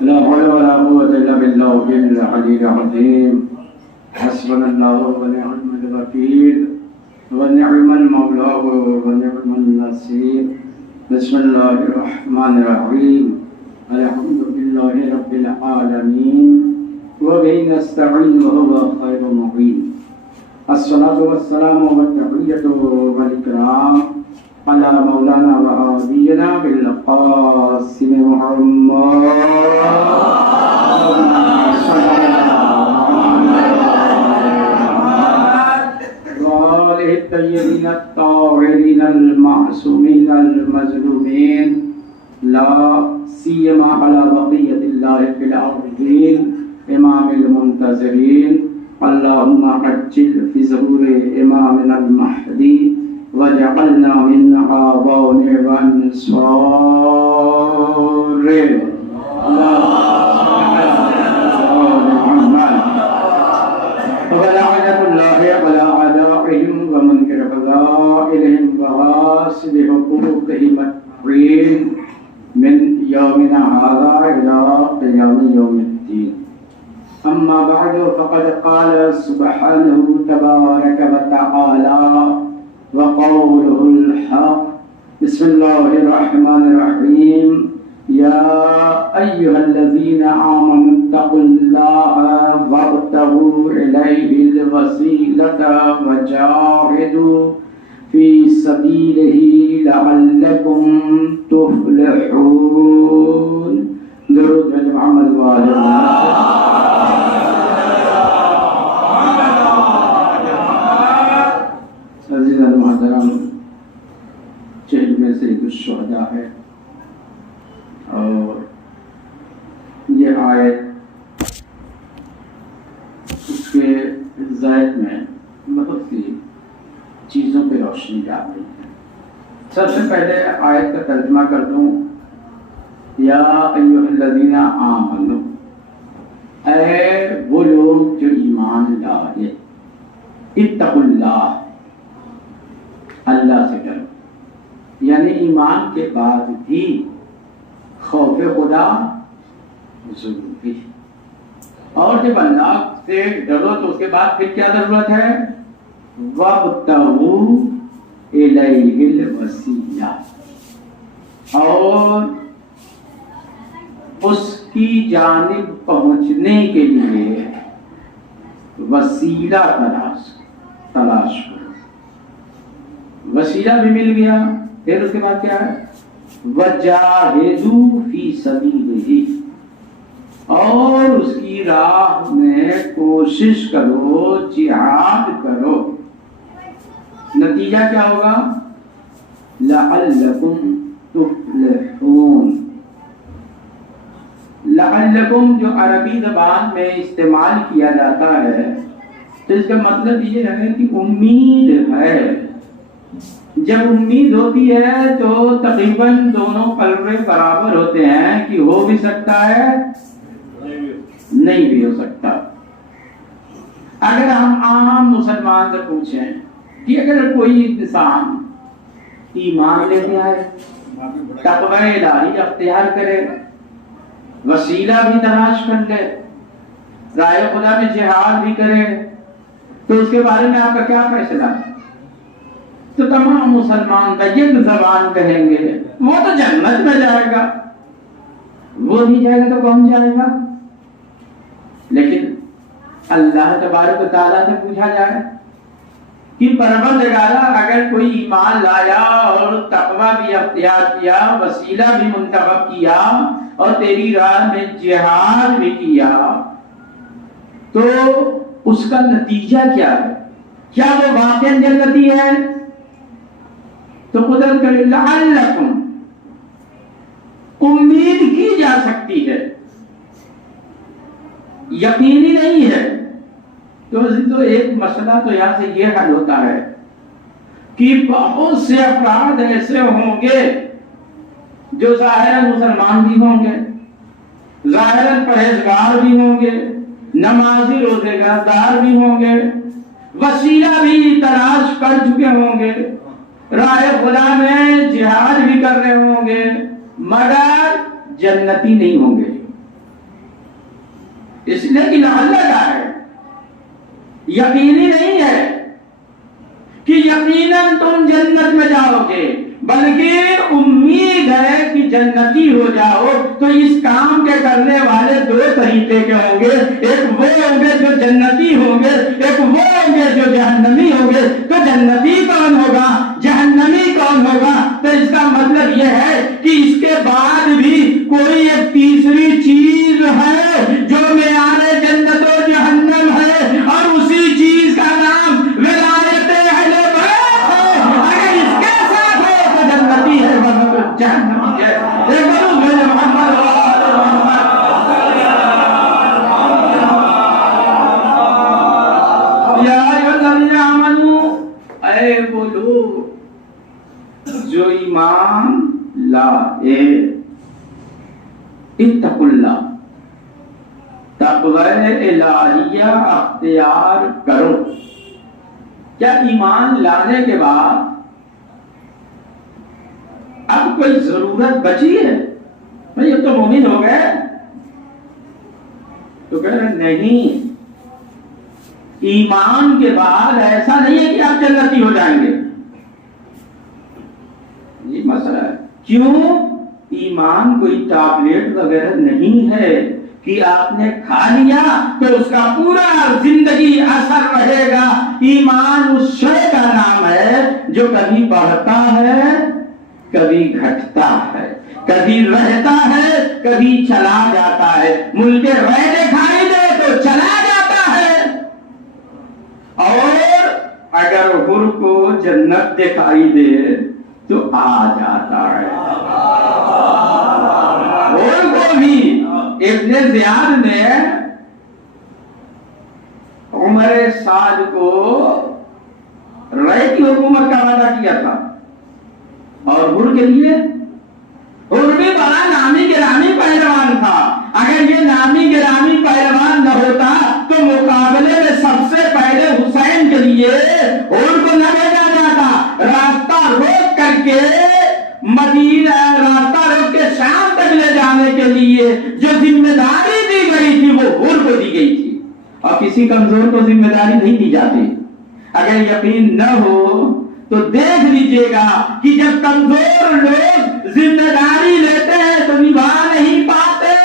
لا حول ولا قوة إلا بالله العلي العظيم. حسبنا الله ونعم الوكيل ونعم المولى ونعم النصير. بسم الله الرحمن الرحيم. الحمد لله رب العالمين وبه نستعين وهو خير معين. الصلاة والسلام والتحية والإكرام على مولانا وحبيبنا بالقاسم محمد وآله الطيبين الطاهرين المعصومين المظلومين لا سيما على بقية الله في الأرضين إمام المنتظرين. اللهم عجل في ظهور إمامنا المهدي وجعلنا من عوان وانصار. ولعنة الله على أعدائهم ومنكر فضائلهم وغاصب حقوقهم أجمعين من يومنا هذا إلى قيام يوم الدين. أما بعد فقد قال سبحانه تبارك وتعالى وقوله الحق. بسم الله الرحمن الرحيم. يا أيها الذين آمنوا اتقوا الله وابتغوا إليه الوسيلة وجاهدوا في سبيله لعلكم تفلحون. درود محمد وآل محترم. چہل میں سید الشہداء ہے اور یہ آیت اس کے زائد میں بہت سی چیزوں پہ روشنی ڈال رہی ہے. سب سے پہلے آیت کا ترجمہ کر دوں. یا ایھا الذین آمنوا، اے وہ لوگ جو ایمان لائے، اتقوا اللہ، اللہ سے ڈرو. یعنی ایمان کے بعد بھی خوف خدا ضروری ہے. اور جب اللہ سے ڈرو تو اس کے بعد پھر کیا ضرورت ہے؟ وَابْتَغُوا إِلَيْهِ الْوَسِيلَةَ، اور اس کی جانب پہنچنے کے لیے وسیلہ تلاش کرو. وسیلہ بھی مل گیا، پھر اس کے بعد کیا ہے؟ وَجَاهِدُوا فِي سَبِيلِهِ، اور اس کی راہ میں کوشش کرو، جہاد کرو. نتیجہ کیا ہوگا؟ لَعَلَّكُمْ تُفْلِحُونَ. لَعَلَّكُمْ جو عربی زبان میں استعمال کیا جاتا ہے تو اس کا مطلب یہ ہے کہ امید ہے. جب امید ہوتی ہے تو تقریباً دونوں قلبے برابر ہوتے ہیں کہ ہو بھی سکتا ہے، نہیں بھی ہو سکتا. اگر ہم عام مسلمان سے پوچھیں کہ اگر کوئی انسان ایمان لے کے آئے، تقوی الہی اختیار کرے، وسیلہ بھی تلاش کر لے، راہ خدا میں جہاد بھی کرے، تو اس کے بارے میں آپ کا کیا فیصلہ ہے؟ تو تمام مسلمان بیک زبان کہیں گے وہ تو جنت میں جائے گا. وہ نہیں جائے گا تو کون جائے گا؟ لیکن اللہ تبارک و تعالیٰ سے پوچھا جائے کہ پروردگارا اگر کوئی ایمان لایا اور تقوی بھی اختیار کیا، وسیلہ بھی منتخب کیا اور تیری راہ میں جہاد بھی کیا، تو اس کا نتیجہ کیا ہے؟ کیا وہ واقعاً جنتی ہے؟ تو قدرت کرے لعلکم، امید کی جا سکتی ہے، یقینی نہیں ہے. تو ایک مسئلہ تو یہاں سے یہ حل ہوتا ہے کہ بہت سے افراد ایسے ہوں گے جو ظاہراً مسلمان بھی ہوں گے، ظاہراً پرہیزگار بھی ہوں گے، نمازی روزے دار بھی ہوں گے، وسیلہ بھی تلاش کر چکے ہوں گے، راہ خدا میں جہاد بھی کر رہے ہوں گے، مگر جنتی نہیں ہوں گے. اس لیے کہ لعل کا ہے، یقینی نہیں ہے کہ یقیناً تم جنت میں جاؤ گے، بلکہ امید ہے کہ جنتی ہو جاؤ۔ تو اس کام کے کرنے والے دو طریقے کے ہوں گے، ایک وہ ہوں گے جو جنتی ہوں گے، ایک وہ ہوں گے جو جہنمی ہوں گے۔ تو جنتی کون ہوگا، جہنمی کون ہوگا؟ تو اس کا مطلب یہ ہے کہ اس کے بعد بھی کوئی ایک تیسری چیز ہے جو معیار جنت و جہنم ہے، اور اسی چیز کا نام ولایت اہل بیت ہے۔ اگر اس کے ساتھ ہے تو جنتی ہے، ورنہ تو جہنمی ہے۔ محمد یا الذین آمنوا، اے وہ لوگ جو ایمان لائے، اتقوا اللہ، تقوی الہیہ اختیار کرو۔ کیا ایمان لانے کے بعد اب کوئی ضرورت بچی ہے؟ بھئی اب تو مومن ہو گئے، تو کہہ رہے نہیں، ایمان کے بعد ایسا نہیں ہے کہ آپ جنتی ہو جائیں گے۔ یہ مسئلہ ہے۔ کیوں؟ ایمان کوئی ٹیبلٹ وغیرہ نہیں ہے کہ آپ نے کھا لیا تو اس کا پورا زندگی اثر رہے گا۔ ایمان اس شے کا نام ہے جو کبھی بڑھتا ہے، کبھی گھٹتا ہے، کبھی رہتا ہے، کبھی چلا جاتا ہے۔ ملک رہ دکھائی دے تو چلا جاتا ہے، اور اگر حر کو جنت دکھائی دے تو آ جاتا ہے۔ حر کو بھی ابن زیاد نے عمر سعد کو رائے کی حکومت کا وعدہ کیا تھا، اور حر کے لیے حر بھی بڑا نامی گرامی پہلوان تھا۔ اگر یہ نامی گرامی پہلوان نہ ہوتا تو مقابلے میں سب سے پہلے حسین کے لیے حر کو نہ بھیجا جاتا۔ راستہ روک کر کے مدینہ، راستہ روک کے شام تک لے جانے کے لیے جو ذمہ داری دی گئی تھی وہ حر کو دی گئی تھی، اور کسی کمزور کو ذمہ داری نہیں دی جاتی۔ اگر یقین نہ ہو تو دیکھ لیجئے گا کہ جب کمزور لوگ ذمہ داری لیتے ہیں تو نبھا نہیں پاتے۔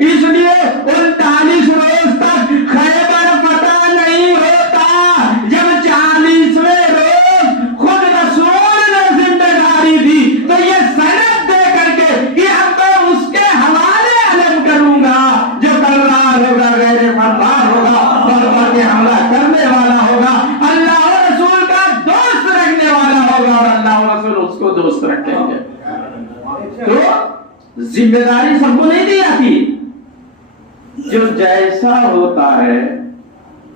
اس لیے 39 روز تک خیبر فتح نہیں ہوتا۔ جب 40ویں روز خود رسول نے ذمہ داری دی تو یہ سند دے کر کے کہ اب میں اس کے حوالے علم کروں گا، جو کرار ہوگا، غیر فرار ہوگا، پر کے حملہ کرنے والا ہوگا، اللہ اور رسول کا دوست رکھنے والا ہوگا، اور اللہ اور رسول اس کو دوست رکھیں گے۔ تو ذمہ داری سب کو نہیں دی جاتی، جو جیسا ہوتا ہے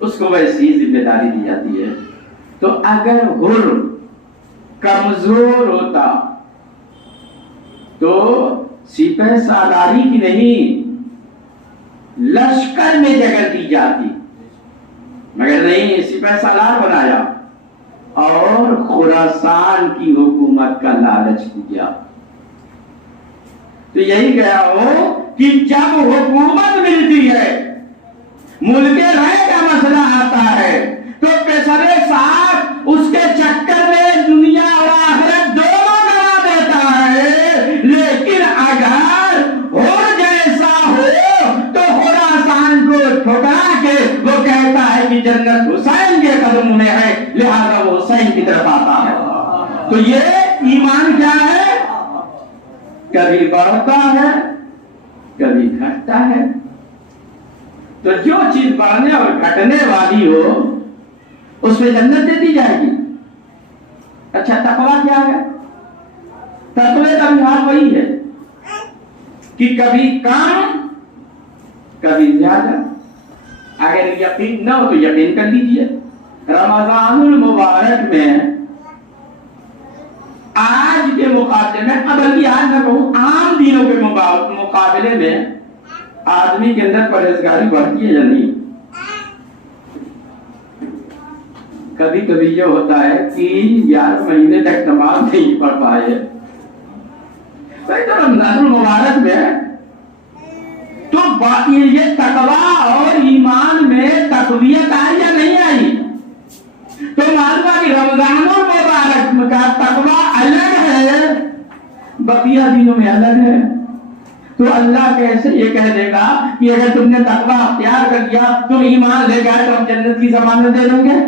اس کو ویسی ذمہ داری دی جاتی ہے۔ تو اگر حر کمزور ہوتا تو سپہ سالاری کی نہیں لشکر میں جگہ دی جاتی، مگر نہیں، سپہ سالار بنایا اور خراسان کی حکومت کا لالچ دیا۔ تو یہی کہہ رہا ہوں کہ جب حکومت ملتی ہے، ملک رائے کا مسئلہ آتا ہے، تو پیسرے ساتھ اس کے چکر میں دنیا اور آخرت دونوں گوا دیتا ہے۔ لیکن اگر حر جیسا ہو تو خراسان کو ٹھکرا کے وہ کہتا ہے کہ جنت حسین کے قدم میں ہے، لہذا وہ حسین کی طرف آتا ہے۔ تو یہ ایمان کیا ہے؟ کبھی بڑھتا ہے، کبھی گھٹتا ہے۔ تو جو چیز بڑھنے اور گھٹنے والی ہو اس میں جنت دے دی جائے گی۔ اچھا، تقویٰ کیا ہے؟ تقوی کا حال وہی ہے کہ کبھی کم، کبھی زیادہ۔ اگر یقین نہ ہو تو یقین کر لیجئے۔ رمضان المبارک میں آج کے مقابلے میں، بلکہ آج نہ کہوں عام دنوں کے مقابلے میں آدمی کے اندر پرہیزگاری بڑھتی ہے یا نہیں؟ کبھی کبھی یہ ہوتا ہے کہ 11 مہینے تک نماز نہیں پڑھ پائے، تو رمضان المبارک میں تو یہ تقویٰ اور ایمان میں تقویت آئی یا نہیں آئی؟ تو معلوم کہ رمضان المبارک کا تقویٰ الگ ہے، بقیہ دنوں میں الگ ہے۔ تو اللہ کیسے یہ کہہ دے گا کہ اگر تم نے تقویٰ اختیار کر لیا، تم ایمان لے گئے تو ہم جنت کی ضمانت دے دیں گے؟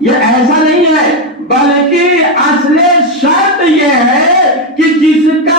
یہ ایسا نہیں ہے، بلکہ اصل شرط یہ ہے کہ جس کا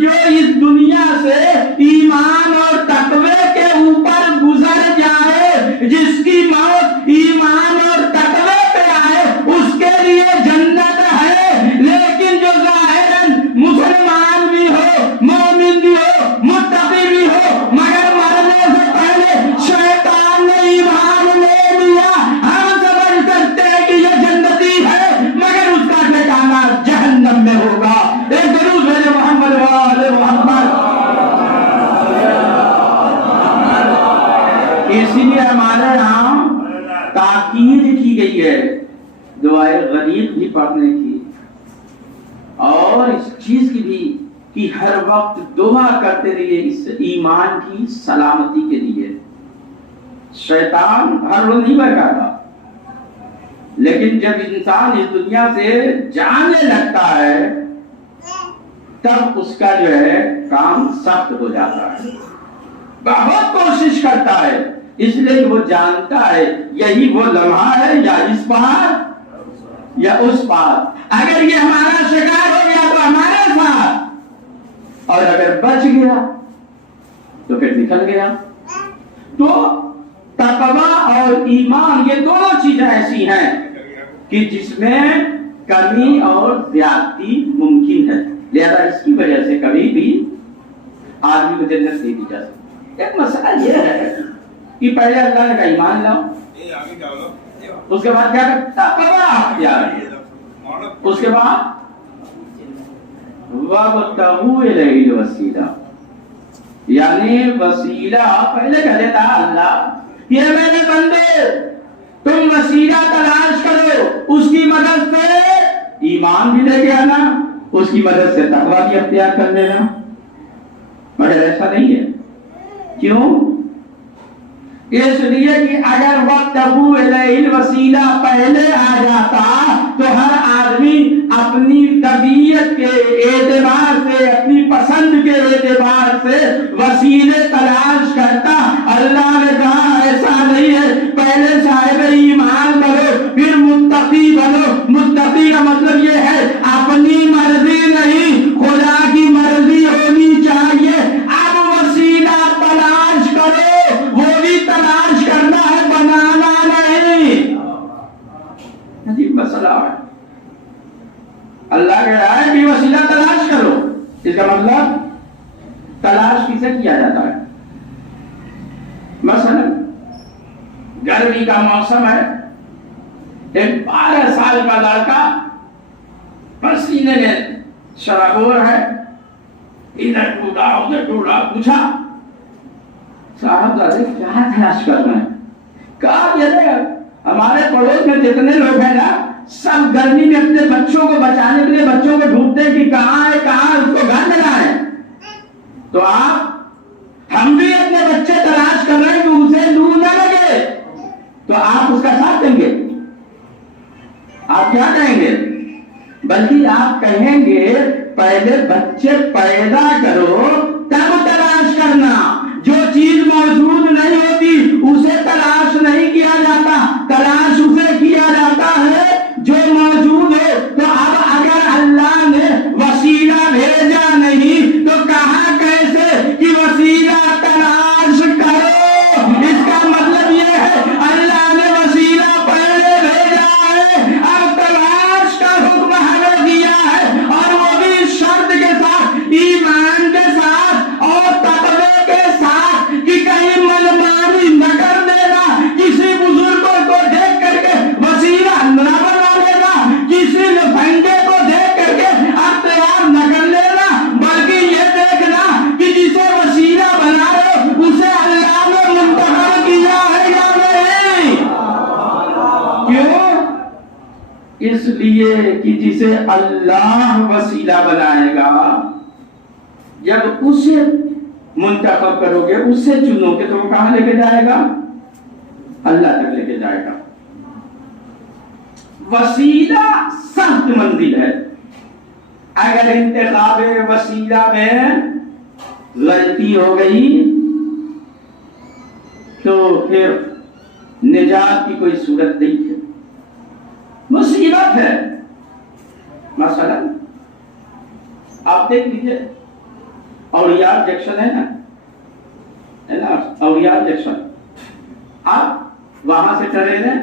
جو اس دنیا سے ایمان اور تقوی کے اوپر گزر جائے، جس کی موت ایمان اور تقوی پہ آئے، اس کے لیے جنت ہے۔ لیکن جو ظاہراً مسلمان بھی ہو، مومن بھی ہو، متقی بھی ہو، مگر مرنے سے پہلے شیطان نے ایمان لے لیا، ہم سمجھ سکتے ہیں کہ یہ جنتی ہے، مگر اس کا ٹھکانہ جہنم میں ہوگا۔ ایک درود بھیجو محمد وآل محمد۔ اسی لیے ہمارے یہاں تاکید کی گئی ہے دعائے غریب بھی پڑھنے کی، اور اس چیز کی بھی کہ ہر وقت دعا کرتے رہیے اس ایمان کی سلامتی کے لیے۔ شیطان ہر روز نہیں بہکاتا، لیکن جب انسان اس دنیا سے جانے لگتا ہے تب اس کا جو ہے کام سخت ہو جاتا ہے، بہت کوشش کرتا ہے، اس لیے وہ جانتا ہے یہی وہ لمحہ ہے، یا اس پار یا اس پار، اگر یہ ہمارا شکار ہو گیا تو ہمارے ساتھ، اور اگر بچ گیا تو پھر نکل گیا۔ تو تقویٰ اور ایمان یہ دونوں چیزیں ایسی ہیں کہ جس میں کمی اور زیادتی ممکن ہے، لہذا اس کی وجہ سے کبھی بھی آدمی کو جنت نہیں دی جا سکتی۔ ایک مسئلہ یہ ہے کہ پہلے اللہ نے کہا ایمان لاؤ، اس کے بعد کیا کرتا تقویٰ اختیار، اس کے بعد وَابْتَغُوا إِلَيْهِ الْوَسِيلَةَ، یعنی وسیلہ پہلے کہہ دیتا اللہ یہ میرے بندے تم وسیلہ تلاش کرو، اس کی مدد سے ایمان بھی لے کے آنا، اس کی مدد سے تقویٰ بھی اختیار کر لینا، مگر ایسا نہیں ہے۔ کیوں؟ اس لیے کہ اگر وَابْتَغُوا إِلَيْهِ الْوَسِيلَةَ پہلے آ جاتا تو ہر آدمی اپنی طبیعت کے اعتبار سے، اپنی پسند کے اعتبار سے وسیلے تلاش کرتا۔ اللہ نے کہا ایسا نہیں ہے، پہلے صاحب ایمان بنو پھر متقی بنو۔ متقی کا مطلب یہ ہے اپنی مرضی نہیں، خدا کی مرضی ہونی چاہیے۔ اب وسیلہ تلاش کرو، وہ بھی تلاش کرنا ہے، بنانا نہیں۔ عجیب مسئلہ ہے، اللہ کہہ رہا ہے کہ وسیلہ تلاش کرو، اس کا مطلب تلاش کسے کیا جاتا ہے؟ مثلا گرمی کا موسم ہے، ایک 12 سال کا لڑکا پسینے میں شرابور ہے، ادھر ٹوٹا ادھر ٹوٹا، پوچھا صاحب دادے کیا تلاش کر رہے ہیں؟ کہا یہ ہمارے پڑوس میں جتنے لوگ ہیں نا سب گرمی میں اپنے بچوں کو بچانے کے لیے بچوں کو ڈھونڈتے ہیں کہ کہاں ہے کہاں اس کو گھر ملا ہے، تو ہم بھی اپنے بچے تلاش کر رہے ہیں کہ اسے لو نہ لگے، تو آپ اس کا ساتھ دیں گے؟ آپ کیا کہیں گے؟ بلکہ آپ کہیں گے پہلے بچے پیدا کرو تب تلاش کرنا۔ جو چیز موجود نہیں ہوتی اسے تلاش نہیں کیا جاتا، تلاش اسے کیا جاتا ہے جو موجود ہے۔ تو اب اگر اللہ نے وسیلہ بھیجا نہیں تو کہاں کیسے کہ وسیلہ تلاش کرو؟ اس کا مطلب یہ ہے اللہ نے وسیلہ پہلے بھیجا ہے، اب تلاش کا حکم ہمیں دیا ہے، اور وہ بھی شرط کے ساتھ، ایمان کے ساتھ اور تقوی کے ساتھ کہ کہیں منمانی نہ کر دینا، کسی بزرگوں کو دیکھ کر کے وسیلہ نہ بنا لینا، کسی لفنگے کو دیکھ کر کے اختیار نہ کر لینا، بلکہ یہ دیکھنا کہ جسے وسیلہ بنا رہے اسے اللہ نے منتخب کیا ہے یا نہیں۔ کیوں؟ اس لیے کہ جسے اللہ وسیلہ بنائے گا، جب اسے منتخب کرو گے، اس سے چنو گے، تو وہ کہاں لے کے جائے گا؟ اللہ تک لے کے جائے گا۔ وسیلہ سخت منزل ہے، اگر انتخاب وسیلہ میں غلطی ہو گئی تو پھر نجات کی کوئی صورت نہیں ہے، مصیبت ہے۔ مثلا آپ دیکھ لیجیے، اولیاء جنکشن ہے نا، اولیاء جنکشن، آپ وہاں سے ٹرین ہے،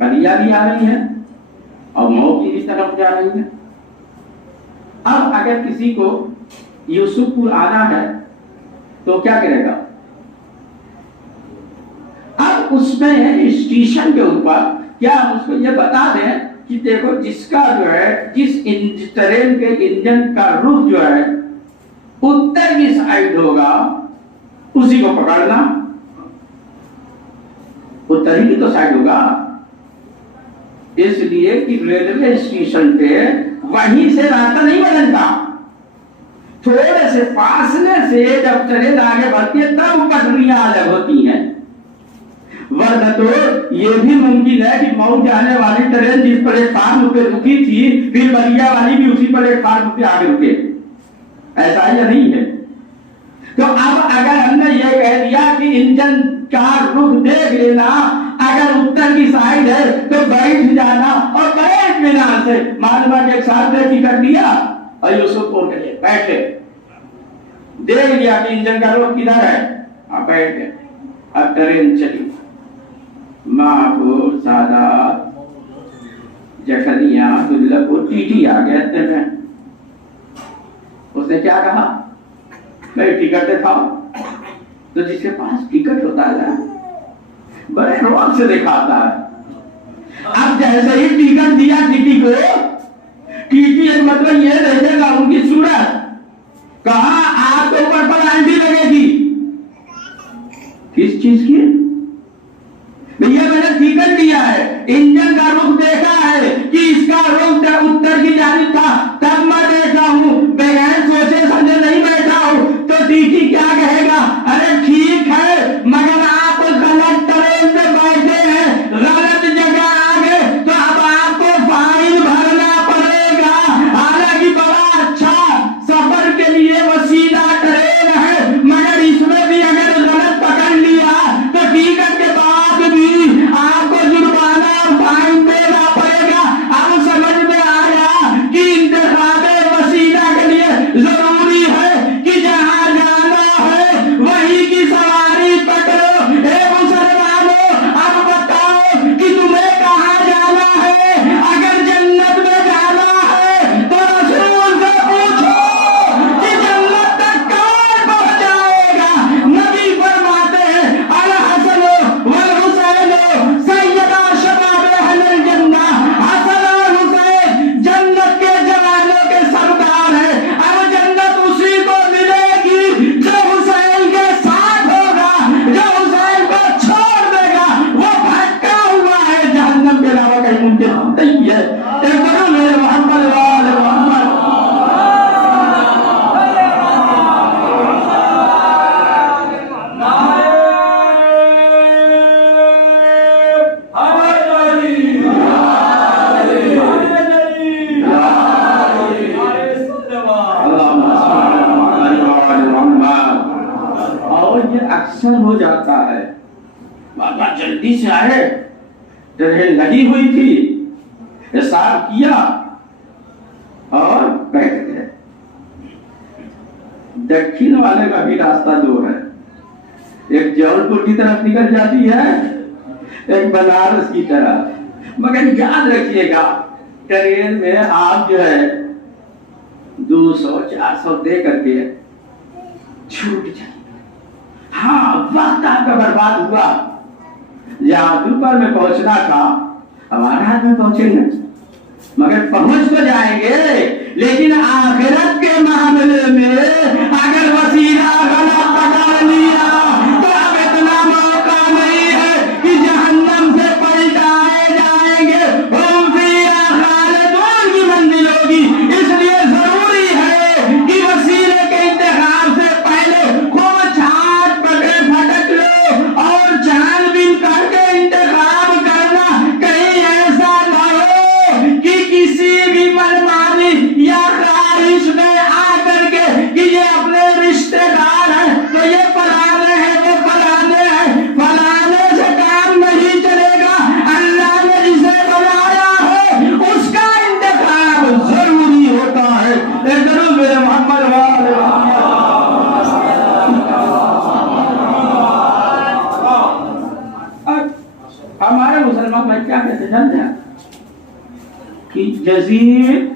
گلیاں بھی آ رہی ہیں اور مئو کی بھی طرف جا رہی ہیں۔ اب اگر کسی کو یوسف پور آنا ہے تو کیا کرے گا؟ اب اس میں اسٹیشن کے اوپر کیا ہم اس کو یہ بتا دیں کہ دیکھو جس کا جو ہے، جس ٹرین کے انجن کا رخ جو ہے اتر کی سائڈ ہوگا اسی کو پکڑنا، اتر ہی کی تو سائڈ ہوگا، اس لیے کہ ریلوے اسٹیشن پہ وہیں سے راستہ نہیں بدلتا، تھوڑے سے فاصلے سے جب ٹرین آگے بڑھتی ہے تب پٹریاں الگ ہوتی ہیں، ورنہ تو یہ بھی ممکن ہے کہ مئو جانے والی ٹرین جس پلیٹ فارم پہ رکی تھی پھر بلیا والی بھی اسی پلیٹ فارم پہ آگے رکے، ایسا یا نہیں ہے؟ تو اب اگر ہم نے یہ کہہ دیا کہ انجن کا رخ دیکھ لینا، اگر اتر کی سائڈ ہے تو بیٹھ جانا، اور بیٹھ بنا سے معلوم ہے کہ ایک ساتھ نے ٹکٹ دیا اور یوسف پور کے لیے بیٹھے، دیکھ لیا کہ انجن کا رخ کدھر ہے، آپ بیٹھے، اب ٹرین چلی، ماں سادات جکھنیاں دلپور ٹی ٹی آ گیا اتنے میں، اس نے کیا کہا؟ میں ٹکٹ دکھاؤ، تو جس کے پاس ٹکٹ ہوتا ہے بڑے روب سے دکھاتا ہے، اب جیسے ہی ٹکٹ دیا ٹی ٹی کو، ٹی ٹی ایک مطلب یہ دیکھے گا ان کی صورت، کہاں آپ کے اوپر پلانٹی لگے گی، کس چیز کی؟ بھیا میں نے ٹکٹ دیا ہے، انجن کا رخ دیکھا ہے کہ اس کا رخ اتر کی جانب تھا، تب میں بیٹھا ہوں، بغیر سوچے سمجھے نہیں بیٹھا ہوں، تو ٹی ٹی کیا کہے گا؟ ارے ٹھیک ہے مگر آپ غلط ٹرین میں بیٹھے ہیں، غلط جگہ آ گئے تو اب آپ کو فائن بھرنا پڑے گا، حالانکہ بڑا اچھا سفر کے لیے وسیلہ ٹرین ہے، مگر اس میں بھی اگر غلط پکڑ لیا تو ٹکٹ کے بعد بھی آپ کو جرمانہ اور فائن دینا پڑے گا۔ اب سمجھ میں آیا کہ انتخاب وسیلہ کے لیے ضروری ہے کہ جہاں جانا ہے وہیں کی سواری پکڑو۔ اے مسلمانوں، اب بتاؤ کہ تمہیں کہاں جانا ہے؟ اگر جنت میں جانا ہے تو رسول سے پوچھو کہ جنت تک کون پہنچائے گا۔ نبی فرماتے ہیں الحسن والحسین سیدا شباب اہل الجنہ، حسن اور حسین جنت کے جوانوں کے سردار ہیں۔ اب جنت اسی کو ملے گی جو حسین کے ساتھ ہوگا، جو حسین کو چھوڑ دے گا وہ بھٹکا ہوا ہے، جہنم کے علاوہ کہیں ممکن نہیں ہے۔ ایک بار میرے محمد وآل محمد اور یہ اکثر ہو جاتا ہے، بابا جلدی سے آئے، ٹرین لگی ہوئی تھی، حساب کیا اور بیٹھ گئے۔ دکھن والے کا بھی راستہ دور ہے، ایک جون پور کی طرف نکل جاتی ہے، ایک بنارس کی طرف، مگر یاد رکھیے گا ٹرین میں آپ جو ہے 200-400 دے کر کے چھوٹ جائے، ہاں وقت آپ کا برباد ہوا، جہاں دوپہر میں پہنچنا تھا ہمارے ہاتھ میں پہنچیں گے، مگر پہنچ تو جائیں گے، لیکن آخرت کے معاملے میں اگر وسیلہ غلط پکڑ لیا تو اب اتنا موقع نہیں ہے کہ جہنم سے پلٹائے جائیں گے، ہم فیہا خالدون کی منزل ہوگی۔ اس لیے ضروری ہے کہ وسیلے کے انتخاب سے پہلے جل جائے کہ یزید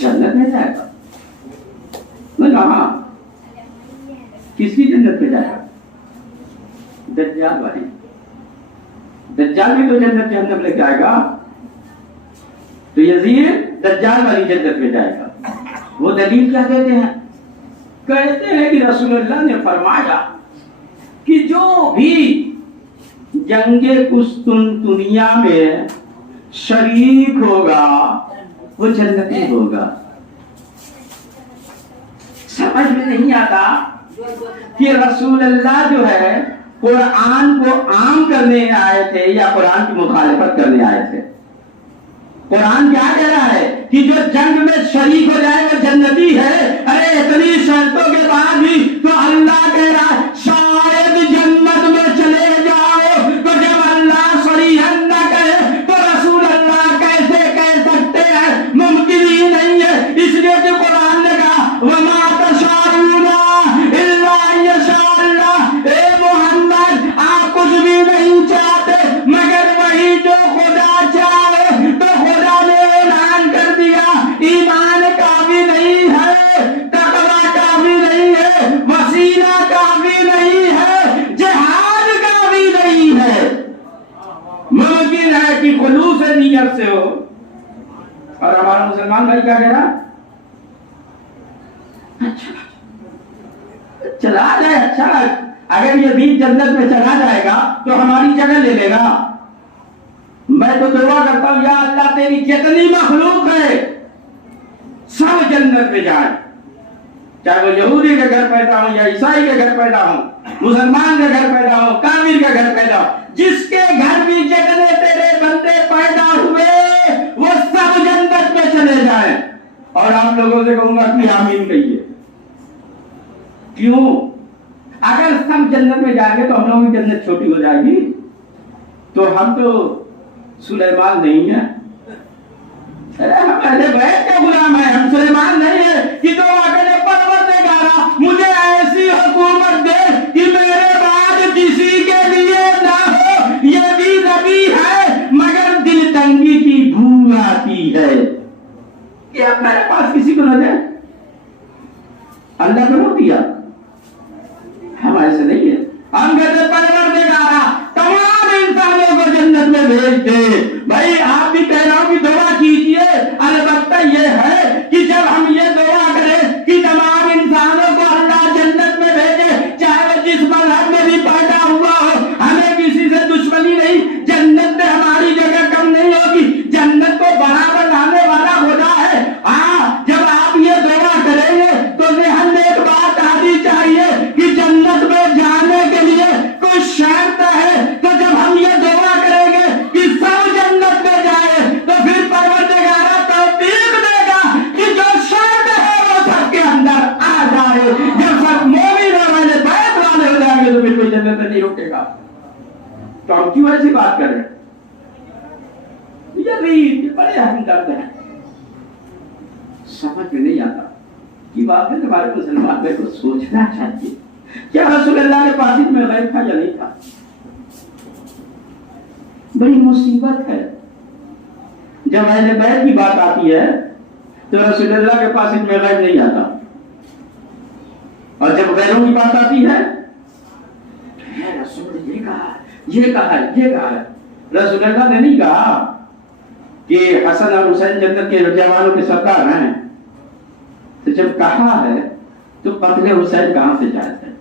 جنت میں جائے گا؟ میں کہا کس کی جنت میں جائے گا؟ دجال والی. دجال بھی تو جنت جہنم لے جائے گا، تو یزید دجال والی جنت میں جائے گا. وہ دلیل کیا کہتے ہیں؟ کہتے ہیں کہ رسول اللہ نے فرمایا کہ جو بھی جنگ قسطنطنیہ میں شریک ہوگا وہ جنتی ہوگا. سمجھ میں نہیں آتا کہ رسول اللہ جو ہے قرآن کو عام کرنے آئے تھے یا قرآن کی مخالفت کرنے آئے تھے. قرآن کیا کہہ رہا ہے کہ جو جنگ میں شریک ہو جائے وہ جنتی ہے. ارے اتنی شرطوں کے بعد بھی تو اللہ کہہ رہا ہے شاید جنت میں چلے جاؤ. تو جب اللہ صریحاً نہ کہے تو رسول اللہ کیسے کہہ سکتے ہیں؟ ممکن ہی نہیں ہے. اس لیے کہ قرآن نے کہا وما تشاءون الا ان یشاء اللہ. اے محمد آپ کچھ بھی نہیں چاہتے مگر وہی جو خدا چاہے. تو خدا نے اعلان کر دیا ایمان کافی نہیں ہے، تقویٰ کافی نہیں ہے، وسیلہ کافی نہیں ہے، جہاد کافی نہیں ہے. ممکن ہے کہ خلوص نیت سے ہو. اور ہمارا مسلمان بھائی کیا کہہ رہا؟ چلا جائے. اچھا اگر یہ بھی جنت میں چلا جائے گا تو ہماری جگہ لے لے گا. میں تو دعا کرتا ہوں یا اللہ تیری جتنی مخلوق ہے سب جنت میں جائیں، چاہے وہ یہودی کے گھر پیدا ہوں یا عیسائی کے گھر پیدا ہوں، مسلمان کے گھر پیدا ہوں، کافر کے گھر پیدا ہوں. جس کے گھر بھی جتنے تیرے بندے پیدا ہوئے وہ سب جنت میں چلے جائیں. اور آپ لوگوں سے کہوں گا کہ آمین کہیے. کیوں؟ اگر سب جنت میں جائیں گے تو ہم لوگوں کی جنت چھوٹی ہو جائے گی. تو ہم تو سلیمان نہیں ہیں. ہم اہل بیت کے غلام ہیں، ہم سلیمان نہیں ہیں کہ تو اکیلے پروردگارا مجھے ایسی حکومت دے کہ میرے بعد کسی کے لیے نہ ہو. یہ بھی نبی ہے مگر دل تنگی کی بھو آتی ہے کہ اب میرے پاس کسی کو نہ دے. اللہ کو نہ دیا. ہم ایسے نہیں ہے. ہم کہتے پروردگارا تمام انسانوں کو جنت میں بھیج دے. بھائی آپ بھی کہہ رہا ہوں کہ دعا کیجئے. البتہ یہ ہے کہ جب ہم یہ دعا کریں کہ تمام انسانوں کو اللہ جنت میں بھیجے، چاہے وہ جس مذہب میں بھی پیدا ہوا ہو، ہمیں کسی سے دشمنی نہیں. جنت میں ہماری جگہ کم نہیں ہوگی. جنت کو برابر لانے والا خدا ہے. ہاں جب آپ یہ دعا کریں گے تو ذہن میں ایک بات آنی چاہیے کہ جنت میں جانے کے لیے کوئی شرط ہے. تو جب ہم یہ دعا کریں گے کہ سب جنت میں جائے تو پھر پروردگارا توفیق دے گا کہ جو شرط ہے وہ سب کے اندر آ جائے. جب سب مومن والے بیت والے ہو جائیں گے تو پھر کوئی جنت نہیں روکے گا. تو ہم کیوں ایسی بات کر رہے ہیں؟ یہ بڑے ہمدرد ہیں. سمجھ میں نہیں آتا کہ واقعی تمہارے مسلمان بھائی کو سوچنا چاہیے کیا رسول اللہ کے پاس میں غیب تھا یا نہیں تھا؟ بڑی مصیبت ہے جب اہل بیت کی بات آتی ہے تو رسول اللہ کے پاس میں غیب نہیں آتا، اور جب غیروں کی بات آتی ہے رسول نے یہ کہا ہے. رسول اللہ نے نہیں کہا کہ حسن اور حسین جنت کے جوانوں کے سردار ہیں. تو جب کہا ہے تو قتل حسین کہاں سے جائز ہے؟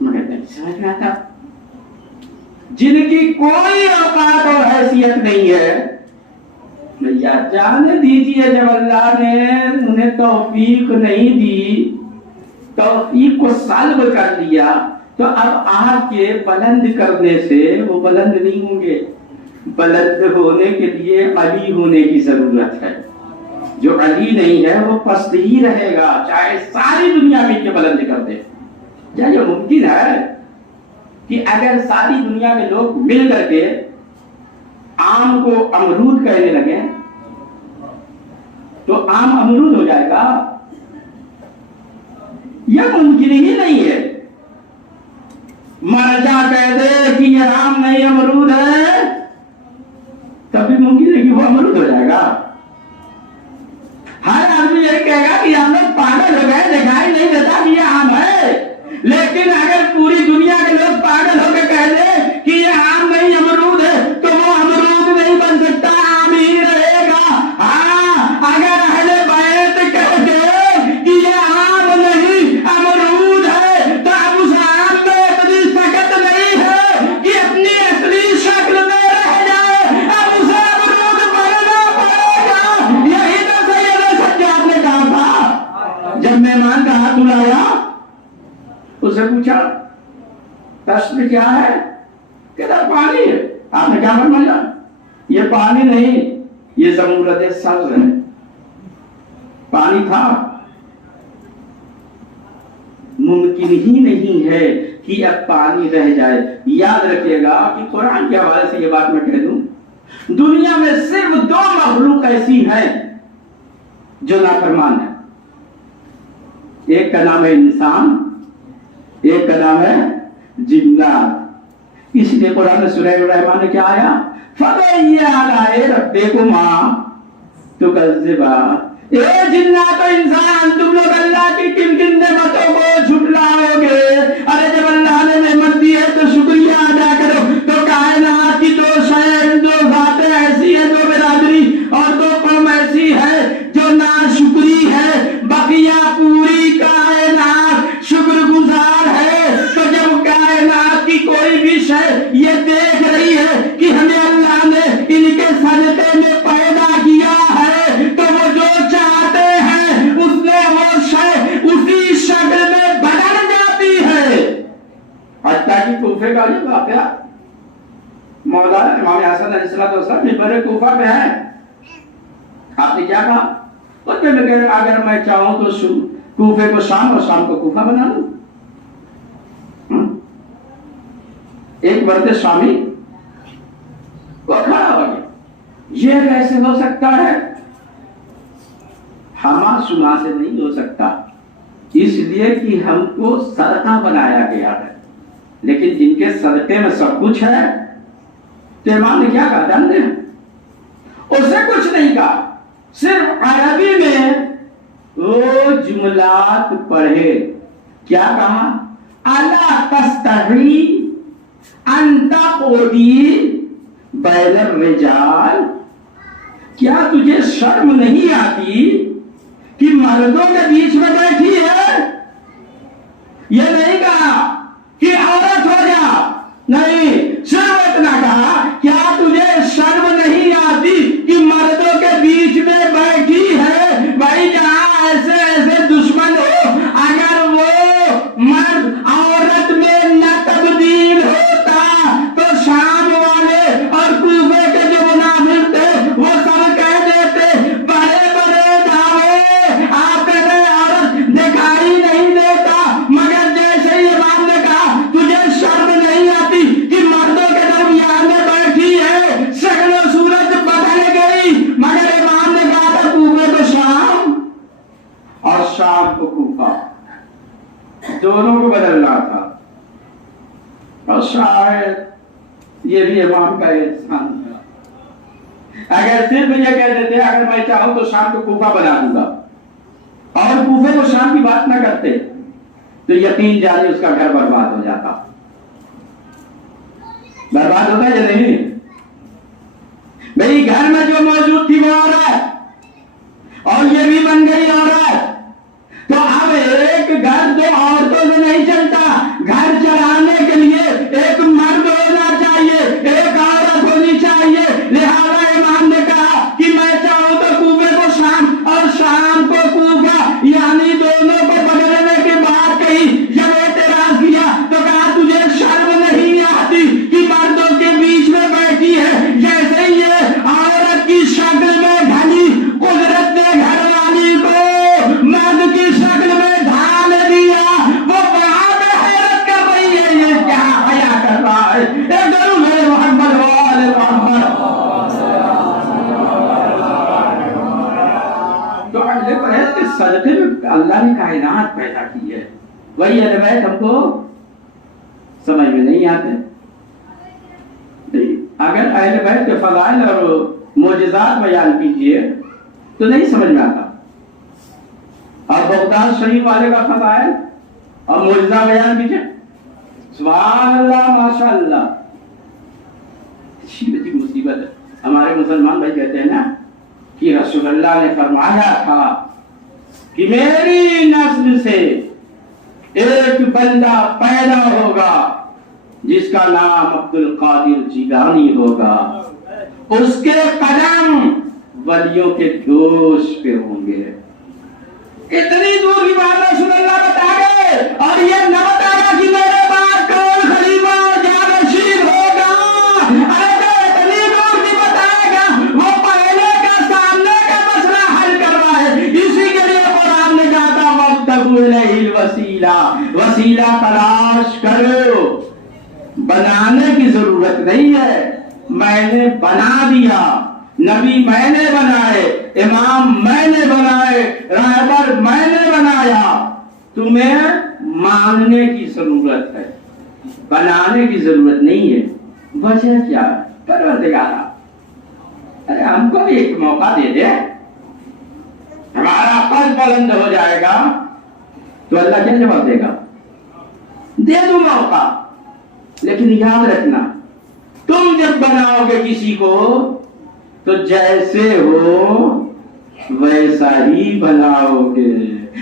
مگر نہیں سمجھ میں آتا. جن کی کوئی اوقات اور حیثیت نہیں ہے یا جانے دیجیے. جب اللہ نے انہیں توفیق نہیں دی، توفیق کو سلب کر دیا، تو اب آپ کے بلند کرنے سے وہ بلند نہیں ہوں گے. بلند ہونے کے لیے علی ہونے کی ضرورت ہے. جو علی نہیں ہے وہ پست ہی رہے گا چاہے ساری دنیا مل کے بلند کر دے. کیا یہ ممکن ہے کہ اگر ساری دنیا کے لوگ مل کر کے آم کو امرود کہنے لگے تو آم امرود ہو جائے گا؟ یہ ممکن ہی نہیں ہے. مرجع کہہ دے کہ یہ آم نہیں امرود ہے، تب بھی ممکن ہے کہ وہ امرود ہو جائے گا۔ ہر آدمی یہی کہے گا کہ ہم لوگ پاگل ہو گئے، دکھائی نہیں دیتا کہ یہ آم ہے۔ لیکن اگر پوری دنیا کے لوگ پاگل ہو کے کہہ دیں کہ یہ آم نہیں امرود ہے تو وہ امرود نہیں بن سکتا، آم ہی رہے گا۔ ہاں، اگر اہل بیت کہہ دے کہ یہ آم نہیں امرود ہے تو اب اس آم میں اتنی طاقت نہیں ہے کہ اپنی اصلی شکل میں رہ جائے، اب اسے امرود بننا پڑے گا۔ یہی تو سید سجاد نے کہا تھا جب مہمان کا ہاتھ اٹھایا، اسے پوچھا تشریح کیا ہے؟ کہتا پانی ہے۔ آپ نے کیا فرمایا؟ یہ پانی نہیں، یہ زمرد سبز ہے۔ پانی تھا، ممکن ہی نہیں ہے کہ اب پانی رہ جائے۔ یاد رکھیے گا کہ قرآن کے حوالے سے یہ بات میں کہہ دوں، دنیا میں صرف 2 مخلوق ایسی ہیں جو نافرمان ہے، ایک کا نام ہے انسان، ایک کا نام ہے جنات۔ اس لیے قرآن سورہ الرحمن نے کیا آیا؟ فَبَأَيِّ آلَاءِ رَبِّكُمَا تُكَذِّبَانِ۔ اے جنات و انسان، تم لوگ اللہ کی کن کن نعمتوں کو جھٹلاؤ گے؟ ارے جب اللہ نے نعمت دی ہے تو شکریہ ادا کرو۔ تو کائنات کی 2 شے، 2 ذاتیں ایسی ہیں، 2 برادری اور 2 قوم ایسی ہے جو ناشکری ہے، بقیہ پوری کائنات شکر گزار ہے۔ تو جب کائنات کی کوئی بھی شے یہ دیکھ رہی ہے کہ ہمیں اللہ نے ان کے صدقے میں پیدا کیا ہے تو وہ جو چاہتے ہیں اس میں وہ شے اسی شکل میں بدل جاتی ہے۔ حتیٰ کہ کوفے کا یہ واقعہ، مولانا امام حسن علیہ السلام منبر کوفہ پہ ہے، آپ نے کیا کہا؟ اگر میں چاہوں تو کوفے کو شام اور شام کو کوفہ بنا لوں۔ ایک مرد شامی وہ کھڑا ہو گیا، یہ کیسے ہو سکتا ہے؟ ہما سما سے نہیں ہو سکتا، اس لیے کہ ہم کو صدقہ بنایا گیا ہے، لیکن جن کے صدقے میں سب کچھ ہے، تو امام نے کیا کہا جانتے ہیں؟ اسے کچھ نہیں کہا، صرف عربی میں وہ جملات پڑھے۔ کیا کہا؟ الا تستحی ان تقعدی بین الرجال، کیا تجھے شرم نہیں آتی کہ مردوں کے بیچ میں بیٹھی ہے؟ یہ نہیں کہا کہ عورت ہو جا، نہیں، صرف اتنا کہا کیا تجھے شرم نہیں آتی کہ مردوں کے بیچ میں بیٹھی ہے؟ بھائی جہاں ایسے ایسے دشمن ہو، اگر وہ مرد عورت میں نہ تبدیل ہوتا تو شام والے اور کوفے کے جو منافق تھے وہ سب کہہ دیتے بڑے بڑے دعوے، آپ کہتے عورت دکھائی نہیں دیتا، مگر جیسے ہی امام نے کہا تجھے شرم نہیں آتی کہ مردوں کے درمیان میں بیٹھی ہے، شکل و صورت بدل گئی، مگر امام نے کہا تھا کوفے کو شام اور شام کو کوفہ، دونوں کو بدلنا تھا۔ اور شاید یہ بھی امام کا احسان تھا، اگر صرف یہ کہہ دیتے اگر میں چاہوں تو شام کو کوفہ بنا دوں گا اور کوفے کو شام کی بات نہ کرتے تو یقین جانے اس کا گھر برباد ہو جاتا۔ برباد ہوتا ہے یا نہیں؟ بھئی گھر میں جو موجود تھی وہ عورت، اور یہ بھی بن گئی عورت، تو اب ایک گھر 2 عورتوں سے نہیں چلتا، گھر چلانے کے لیے ایک مرد ہونا چاہیے، ایک عورت ہونی چاہیے۔ لہذا امام نے کہا کہ میں چاہوں تو کوفے کو شام اور شام کو کوفہ، یعنی دونوں کو بدلنے کی بات کہی۔ جب اعتراض کیا تو کہا تجھے شرم نہیں آتی کہ مردوں کے بیچ میں بیٹھی ہے؟ جیسے ہی یہ عورت کی شکل میں ڈھلی، قدرت نے گھر والی کو مرد کی شکل میں ڈھال دیا، وہ وہاں پہ حیرت کر رہی ہے یہ کیا حیا کر رہا ہے۔ ایک ضرور میرے محمد والے محمد تو اگلے پرہیز کے صدقے میں اللہ نے کائنات پیدا کی ہے، وہی بیت ہم کو سمجھ میں نہیں آتے. اگر اہل بیت کے فضائل اور معجزات بیان کیجیے تو نہیں سمجھ میں آتا. اور بغداد شریف والے کا فضائل اور معجزہ بیان کیجیے، سبحان اللہ ماشاء اللہ. اچھی مصیبت ہے. ہمارے مسلمان بھائی کہتے ہیں نا کہ رسول اللہ نے فرمایا تھا کہ میری نسل سے ایک بندہ پیدا ہوگا جس کا نام عبد القادر جیلانی ہوگا، اس کے قدم ولیوں کے جوش پہ ہوں گے. اتنی دور کی بات رسول اللہ بتا گئے اور یہ نہ بتایا کہ میرے بعد کون خلیفہ اور جانشین ہوگا. ارے اتنی دور بھی بتائے گا، وہ پہلے کا سامنے کا مسئلہ حل کر رہا ہے. اسی کے لیے قرآن نے کہا تھا وابتغوا الیہ الوسیلہ، وسیلہ تلاش کرو. بنانے کی ضرورت نہیں ہے، میں نے بنا دیا. نبی میں نے بنائے، امام میں نے بنائے، رہبر میں نے بنایا. تمہیں مانگنے کی ضرورت ہے، بنانے کی ضرورت نہیں ہے. وجہ کیا ہے؟ پروردگار ارے ہم کو بھی ایک موقع دے دے، ہمارا قد بلند ہو جائے گا. تو اللہ کیا جواب دے گا؟ دے دو موقع، لیکن یاد رکھنا تم جب بناؤ گے کسی کو تو جیسے ہو ویسا ہی بناؤ گے،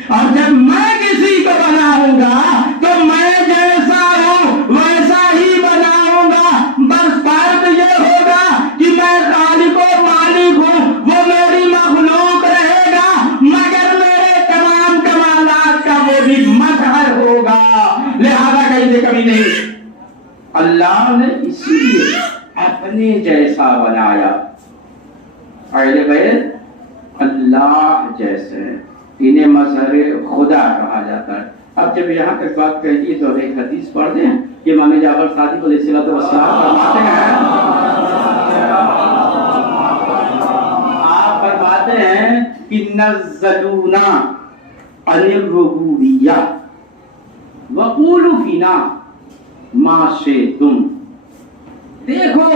اور جب میں کسی کو بناؤں گا تو میں جیسا ہوں ویسا ہی بناؤں گا. بس فرق یہ ہوگا کہ میں خالق و مالک ہوں، وہ میری مخلوق رہے گا، مگر میرے تمام کمالات کا وہ بھی مظہر ہوگا. لہذا کہیں سے کمی نہیں. اللہ نے اسی لیے اپنے جیسا بنایا. اہل بیت اللہ جیسے، انہیں مظہر خدا کہا جاتا ہے. اب جب یہاں تک بات کہی تو ایک حدیث پڑھ دیں کہ امام جعفر صادق علیہ السلام فرماتے ہیں، آپ فرماتے ہیں کہ نزلونا عن الربوبیہ وقولوا فینا ما شئتم. دیکھو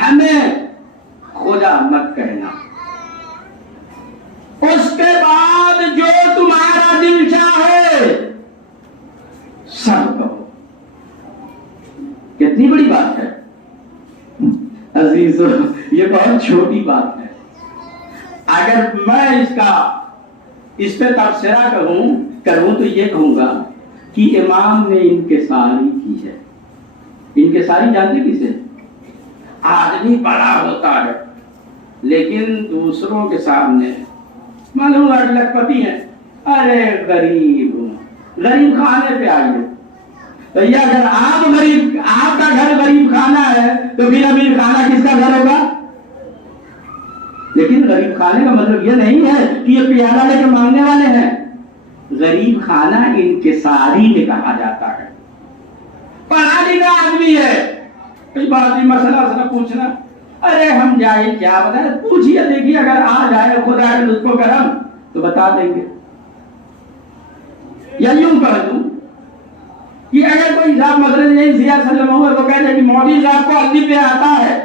ہمیں خدا مت کہنا، اس کے بعد جو تمہارا دل چاہے سب کہو. کتنی بڑی بات ہے عزیزو، یہ بہت چھوٹی بات ہے. اگر میں اس پہ تبصرہ کروں تو یہ کہوں گا کہ امام نے انکساری کی ہے. انکساری جانتے کسے؟ آدمی بڑا ہوتا ہے لیکن دوسروں کے سامنے معلوم لکھپتی ہیں، ارے غریب ہوں، غریب خانے پہ آئیے. تو یہ اگر آپ کا گھر غریب خانہ ہے تو پھر امیر خانہ کس کا گھر ہوگا؟ لیکن غریب خانے کا مطلب یہ نہیں ہے کہ یہ پیالہ لے کے مانگنے والے ہیں. غریب خانہ انکساری میں کہا جاتا ہے. پڑھا لکھا آدمی ہے، کئی بار مسئلہ پوچھنا، ارے ہم جائے کیا بتائیں، پوچھئے دیکھیے اگر آ جائے خدا کے لطف و کرم تو بتا دیں گے. یا یوں کہہ دوں کہ اگر کوئی صاحب مدرسے نہیں سیاح سلم ہوا تو کہتے ہیں کہ مولوی صاحب کو الف پہ آتا ہے،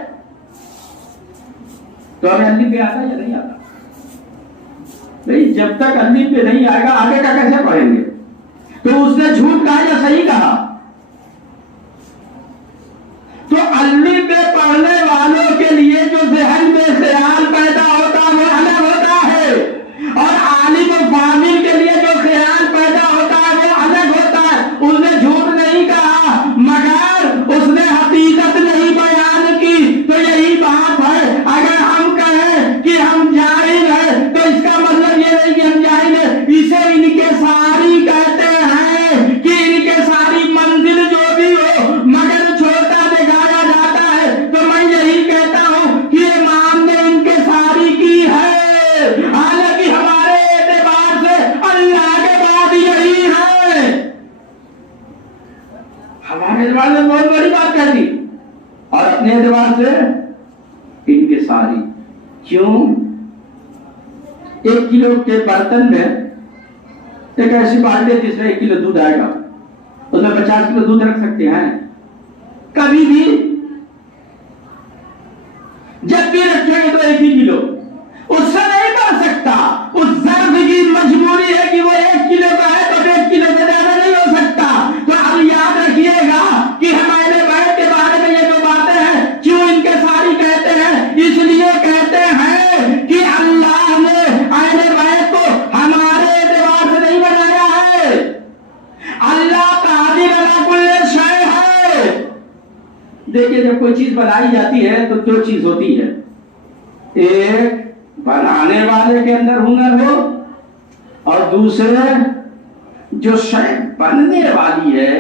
تو ہمیں الف پہ آتا ہے یا نہیں آتا؟ نہیں، جب تک الف پہ نہیں آئے گا آگے کا کیسے پڑھیں گے؟ تو اس نے جھوٹ کہا یا صحیح کہا؟ تو الف پہ پڑھنے والوں کے لیے جو ذہن میں خیال پیدا ہوتا ہے وہ الگ ہوتا ہے، اور عالم و فاضل کے لیے جو خیال پیدا ہوتا ہے وہ الگ ہوتا ہے. اس نے جھوٹ نہیں کہا مگر اس نے حقیقت نہیں بیان کی. تو یہی بات ہے، اگر ہم کہیں کہ ہم جاہل ہیں تو اس کا مطلب یہ نہیں کہ ہم جاہل ہیں. اسے انکساری کہتے ہیں کہ انکساری منزل جو بھی ہو مگر چھوٹا دکھایا جاتا ہے. تو میں یہی کہتا ہوں کہ امام نے انکساری کی ہے، حالانکہ ہمارے اعتبار سے اللہ کے بعد یہی ہے. ہمارے اعتبار سے بہت بڑی بات کہہ دی، اور اپنے اعتبار سے انکساری. کیوں؟ 1 کلو کے برتن میں ایک ایسی بالٹی ہے جس میں 1 کلو دودھ آئے گا، اس میں 50 کلو دودھ رکھ سکتے ہیں کبھی بھی؟ جب بھی رکھیں گے تو 1 ہی کلو، اس سے نہیں بڑھ سکتا. اس ظرف کی مجبوری ہے کہ وہ 1 کلو کا ہے تو 1 کلو سے زیادہ نہیں ہو سکتا. تو اب یاد رکھیے گا کہ ہمارے بیت کے بارے میں یہ جو باتیں ہیں کیوں ان کے ساری کہتے ہیں، اس لیے کہتے ہیں کہ اللہ نے اہل بیت کو ہمارے اعتبار سے نہیں بنایا ہے. اللہ قادر علی کل شیء ہے. دیکھیے جب کوئی چیز بنائی جاتی ہے تو 2 چیز ہوتی ہے، ایک بنانے والے کے اندر ہنر ہو اور دوسرے جو شے بننے والی ہے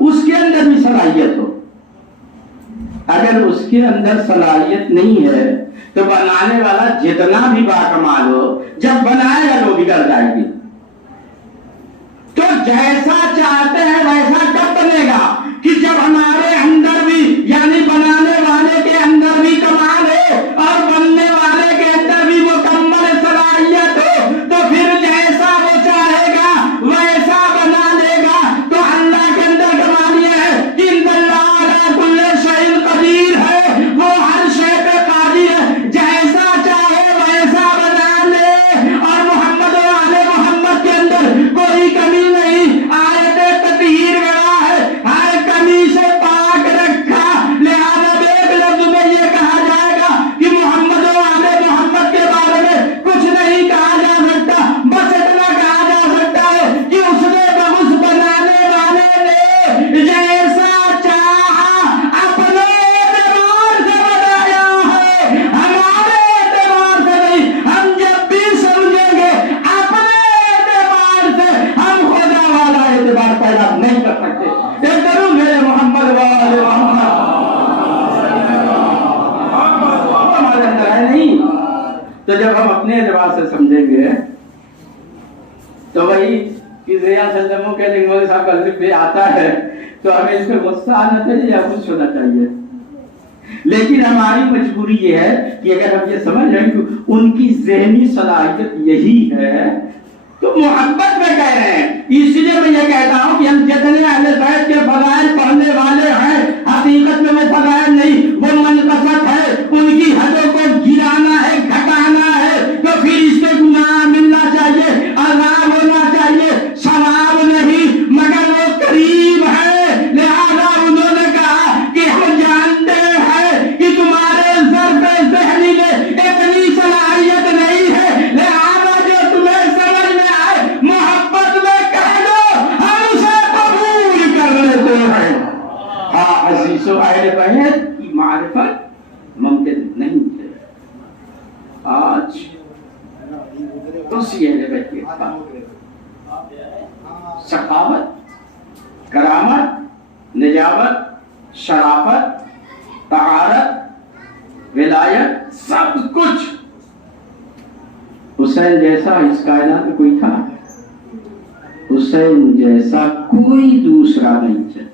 اس کے اندر بھی صلاحیت ہو. اگر اس کے اندر صلاحیت نہیں ہے تو بنانے والا جتنا بھی باکمال ہو جب بنائے گا تو بگڑ جائے گی. تو جیسا چاہتے ہیں ویسا کب بنے گا کہ جب ہمارے اندر بھی یعنی بنانے والے کے اندر بھی کمال ہے اور بننے والے کے اندر بھی مکمل صلاحیت ہو، تو پھر جیسا وہ چاہے گا ویسا بنا لے گا. تو اللہ کے اندر کمال یہ ہے کہ اللہ علی کل شیء قدیر ہے، وہ ہر شے پہ قادر ہے، جیسا چاہے ویسا بنا لے. اور محمد و آل محمد کے اندر کوئی کمی نہیں. آیت تطہیر گواہ ہے، ہر کمی سے پاک رکھا. لہذا ایک لفظ میں یہ کہا جائے گا کہ محمد و آل محمد کے بارے میں کچھ نہیں کہا جا سکتا، بس اتنا کہا جا سکتا ہے کہ اس نے اس بنانے والے نے جیسا چاہا اپنے اعتبار سے بنایا ہے، ہمارے اعتبار سے نہیں. ہم جب بھی سمجھیں گے اپنے اعتبار سے، ہم خدا والا اعتبار پیدا نہیں کر سکتے. یہ ضرور میرے محمد والے محمد ہمارے اندر ہے نہیں. تو جب ہم اپنے اعتبار سے سمجھیں گے تو وہی کہ ضیاء سلموں کے لنگوی صاحب کا الف بے آتا ہے تو ہمیں اس پہ غصہ آنا چاہیے یا خوش ہونا چاہیے. لیکن ہماری مجبوری یہ ہے کہ اگر ہم یہ سمجھ رہے ہیں کہ ان کی ذہنی صلاحیت یہی ہے تو محبت میں کہہ رہے ہیں. اس لیے میں یہ کہتا ہوں کہ ہم جتنے اہل بیت کے فضائل پڑھنے والے ہیں حقیقت میں وہ فضائل نہیں، وہ منقصد ہے. ان کی حدوں کو گرانا ہے، گھٹانا ہے. تو پھر اس کے گناہ ملنا چاہیے، عذاب ہونا چاہیے، ثواب نہیں، مگر وہ قریب ہے. لہذا انہوں نے کہا کہ ہم جانتے ہیں کہ تمہارے ظرف ذہنی میں اتنی صلاحیت نہیں ہے، لہذا جو تمہیں سمجھ میں آئے محبت میں کہہ دو، ہم اسے قبول کر لیتے ہیں. ہاں عزیزو، اہل بیت کی معرفت ممکن نہیں ہے. آج اسی اہل بیت کے سخاوت، کرامت، نجابت، شرافت، طہارت، ولایت، سب کچھ حسین جیسا اس کائنات میں کوئی تھا؟ حسین جیسا کوئی دوسرا نہیں تھا.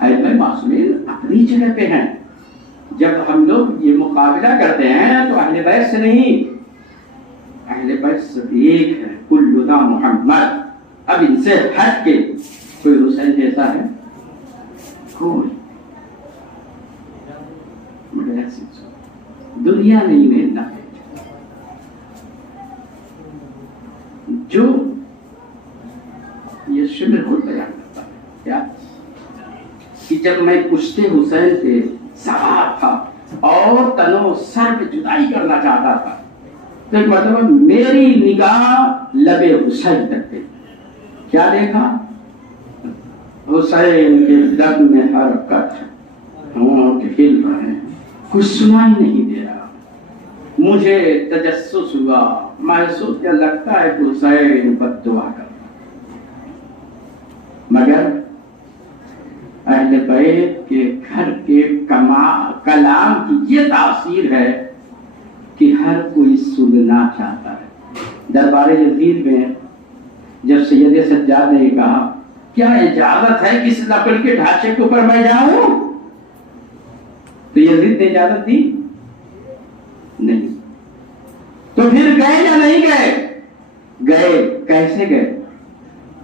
اہل معصومین اپنی جگہ پہ ہیں. جب ہم لوگ یہ مقابلہ کرتے ہیں تو اہل بیت سے نہیں، اہل بیت سب ایک ہے. کلنا محمد. اب ان سے ہٹ کے کوئی حسین جیسا ہے؟ کوئی. دنیا نہیں ملنا ہے. جو یہ شمر خود بیان کرتا ہے کیا کہ جب میں پشتے حسین پہ سوار تھا اور تنو سر پہ جدائی کرنا چاہتا تھا تو ایک مرتبہ میری نگاہ لب حسین تک گئی. کیا دیکھا؟ حسین کے لب میں حرکت، ہونٹ ہل رہے ہیں، کچھ سنائی نہیں دے رہا. مجھے تجسس ہوا، محسوس کیا لگتا ہے کہ حسین بد دعا کرتا. مگر اہل بیت کے گھر کے کلام کی یہ تاثیر ہے کہ ہر کوئی سننا چاہتا ہے. دربار یزید میں جب سید سجاد نے کہا کیا اجازت ہے کہ اس لکڑ کے ڈھانچے کے اوپر میں جاؤں، تو یزید نے اجازت دی نہیں. تو پھر گئے یا نہیں گئے؟ گئے. کیسے گئے؟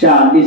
40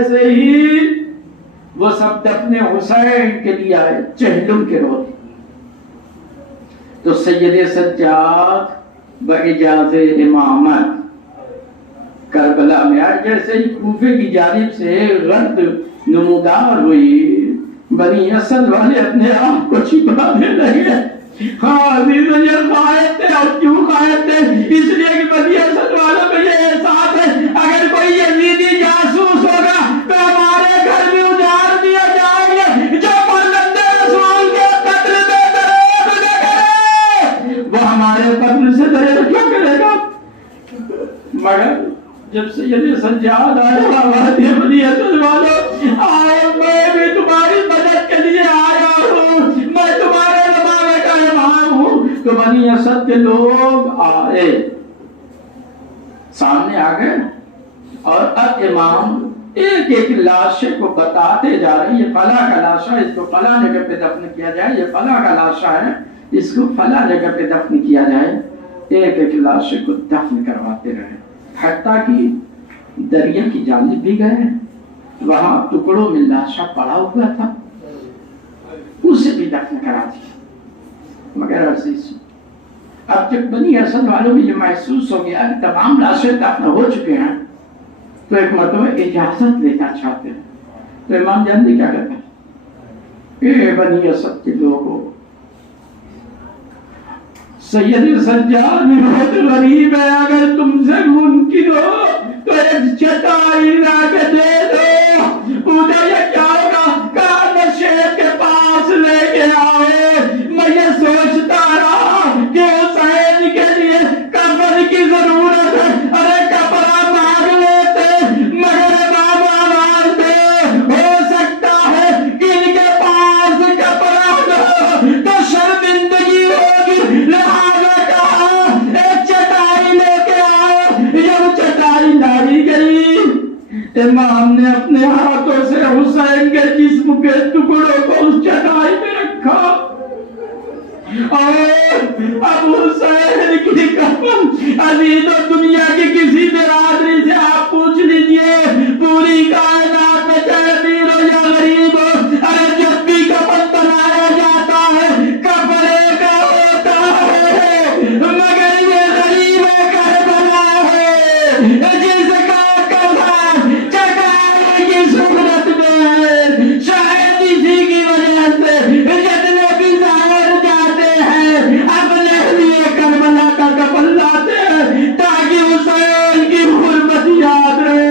جیسے ہی وہ سب دفن حسین کے لیے آئے چہلم کے روز، تو سید سجاد باجاز امامت کربلا میں آئے۔ جیسے ہی کوفے کی جانب سے غرد نمودار ہوئی، بنی اسد والے اپنے آپ کو چھپانے لگے۔ ہاں یہ قائد تھے، اور کیوں قائد تھے؟ اس لیے کہ بنی اسد والوں کو یہ احساس ہے اگر کوئی یزیدی جاسوس ہوگا تو ہمارے گھر میں اجاڑ دیا جائے گا، جو فرزند رسول کے قتل میں دریغ نہ کرے وہ ہمارے قتل سے دریغ کیوں کرے گا؟ مگر جب سید سجاد آیا، بنی اسد والوں آئے، میں بھی تمہاری مدد کے لیے آیا ہوں، میں تمہارے زمانے کا امام ہوں۔ تو بنی اسد کے لوگ آئے، سامنے آ گئے، اور اب امام ایک ایک لاشے کو بتاتے جا رہے ہیں، یہ فلاں کا لاشا ہے، اس کو فلاں جگہ پہ دفن کیا جائے، یہ فلاں کا لاشا ہے، اس کو فلاں جگہ پہ دفن کیا جائے۔ ایک ایک لاشے کو دفن کرواتے رہے، حتیٰ کہ دریا کی جانب بھی گئے، وہاں ٹکڑوں میں لاشا پڑا ہوا تھا، اسے بھی دفن کرا دیا۔ مگر عزیز، اب جب بنی اسد والوں میں یہ محسوس ہو گیا کہ تمام لاشیں دفن ہو چکے ہیں، تو ایک مرتبہ اجازت لینا چاہتے ہیں۔ تو امام جان کیا کہتے ہیں؟ اے بنی اسد کے لوگوں، سید سجاد بہت غریب ہے، اگر تم سے ممکن ہو تو ایک چٹائی لا کے دے دو۔ پوچھا یہ کیا ہوگا؟ کہا نشے کے پاس لے کے آؤ۔ میں یہ سوچتا رہا کہ حسین کے لیے کفن کی ضرورت ہے، ارے کپڑا مانگ لیتے، مگر امام آواز دے، ہو سکتا ہے کہ ان کے پاس کپڑا ہو تو شرمندگی ہوگی، لہذا کہا ایک چٹائی لے کے آؤ۔ جب چٹائی لائی گئی، امام نے اپنے ہاتھوں سے حسین کے جسم کے ٹکڑوں کو اس چٹائی میں رکھا، اور اب حسین کی کفن عزیز و دنیا کی کسی برادری سے آپ پوچھ لیجئے، پوری کائنات میں چاہے امیر ہو یا غریب ہو، ارے جب بھی کفن بنایا جاتا ہے کپڑے کا ہوتا ہے، مگر یہ غریب کربلا ہے جس کا کفن چٹائی کی صورت میں ہے۔ شاید اسی کی وجہ سے جتنے بھی ظاہر جاتے ہیں اپنے لیے کربلا کا کفن لاتے ہیں تاکہ حسین کی غربت یاد رہے۔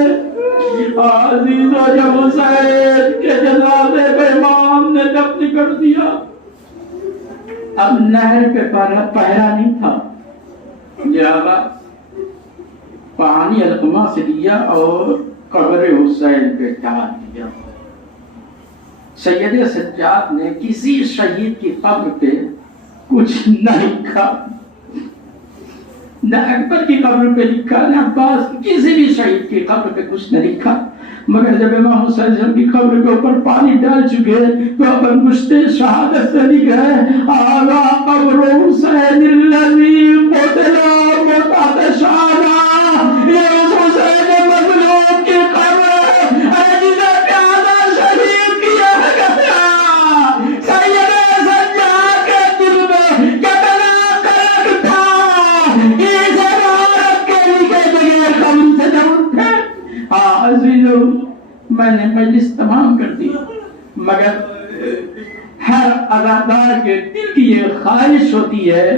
عزیزو، جب حسین کے جنازے پہ امام نے دفن کر دیا، اب نہر پہ پہرا نہیں تھا، لہذا پانی علقمہ سے لیا اور قبر حسین پہ ڈال دیا۔ سید سجاد نے کسی شہید کی قبر پہ کچھ نہ لکھا، نہ اکبر کی قبر پہ لکھا، نہ عباس، کسی بھی شہید کی قبر پہ کچھ نہ لکھا، مگر جب امام حسین کی قبر کے اوپر پانی ڈال چکے تو اب انگشتے شہادت سے لکھ ہے آغا قبر حسین الذی قتلا متعطشانا، یہ اس حسین مظلوم کی قبر ہے جسے پیادہ شہید کیا گیا۔ سید سجاد کے دل میں کتنا قلق تھا کہ اسے عورت کے لیے بغیر قبر سے نہ اٹھے۔ عزیزو، میں نے مجلس تمام کر دی، مگر ہر عزادار کے دل کی یہ خواہش ہوتی ہے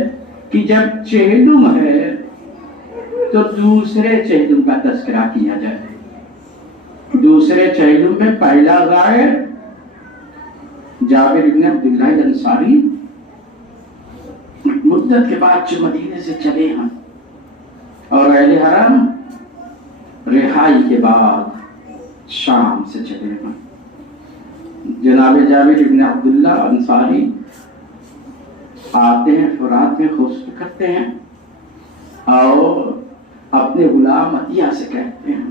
کہ جب چہلم ہے تو دوسرے چہلم کا تذکرہ کیا جائے۔ دوسرے چہلم میں پہلا غائب جابر بن عبداللہ الانصاری، مدت کے بعد جو مدینے سے چلے ہیں، اور اہل حرم رہائی کے بعد شام سے چلے ہیں۔ جناب جابر بن عبداللہ انصاری آتے ہیں، فرات میں غسل کرتے ہیں اور اپنے غلام عطیہ سے کہتے ہیں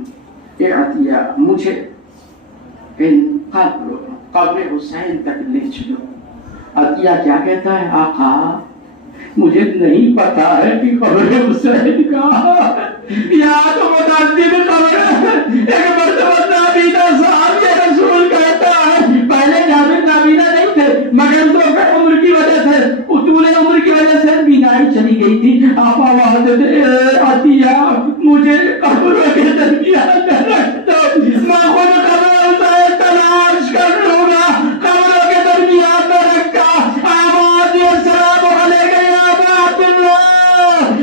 کہ عطیہ مجھے قبر حسین تک لے چلو۔ عطیہ کیا کہتا ہے؟ آقا مجھے نہیں پتا ہے کہ قبر حسین کہاں ہے، یا تو متعدد قبر ہے۔ ایک مرتبہ نابینا صاحب یہ رسول کہتا ہے، پہلے جابر نابینا نہیں تھے مگر تو پھر عمر کی وجہ سے، طول عمر کی وجہ سے بینائی چلی گئی تھی۔ آپ آواز دیتے عطیہ مجھے قبروں کے درمیان نہ رکھ دو، میں خود قبر حسین تلاش کر لوں گا۔ قبروں کے درمیان نہ رکھا، آواز دیا السلام علیکم یا ابا عبداللہ،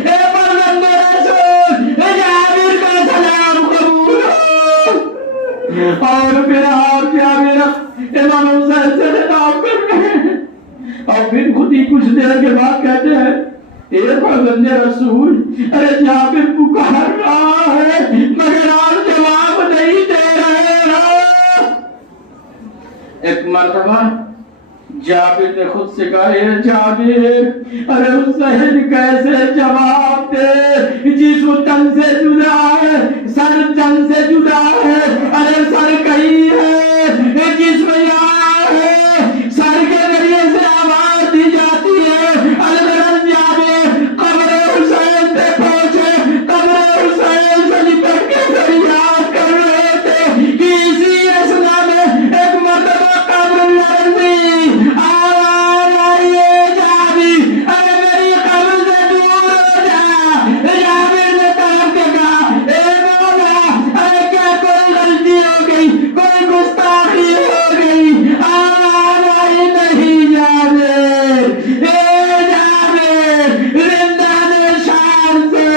اے فرزند رسول، اے جابر کا سلام قبول ہو۔ اور پھر آپ کیا میرا امام حسین سے خطاب کر رہے ہیں، اور پھر خود ہی کچھ دیر کے بعد کہتے ہیں اے فرزند رسول، ارے جابر پکار رہا ہے مگر آپ جواب نہیں دے رہے ہو۔ ایک مرتبہ جابر نے خود سے کہا اے جابر، ارے حسین کیسے جواب دے، جسم تن سے جدا ہے، سر تن سے جدا ہے، ارے سر کہیں ہے، جسم یہاں ہے، سر کے ذریعے سے آواز دی جاتی ہے۔ الغرض جابر قبر حسین پہ پہنچے، قبر حسین سے لپٹ کے فریاد کر رہے تھے کہ اسی اثنا میں ایک مرتبہ قبر لرزی، آواز آئی ہے جابر، ارے میری قبر سے دور ہو جا۔ جابر نے طرف کے کہا اے مولا، ارے کیا کوئی غلطی ہو گئی، کوئی گستاخی ہو گئی؟ آواز آئی نہیں جابر، اے جابر، زندان شان سے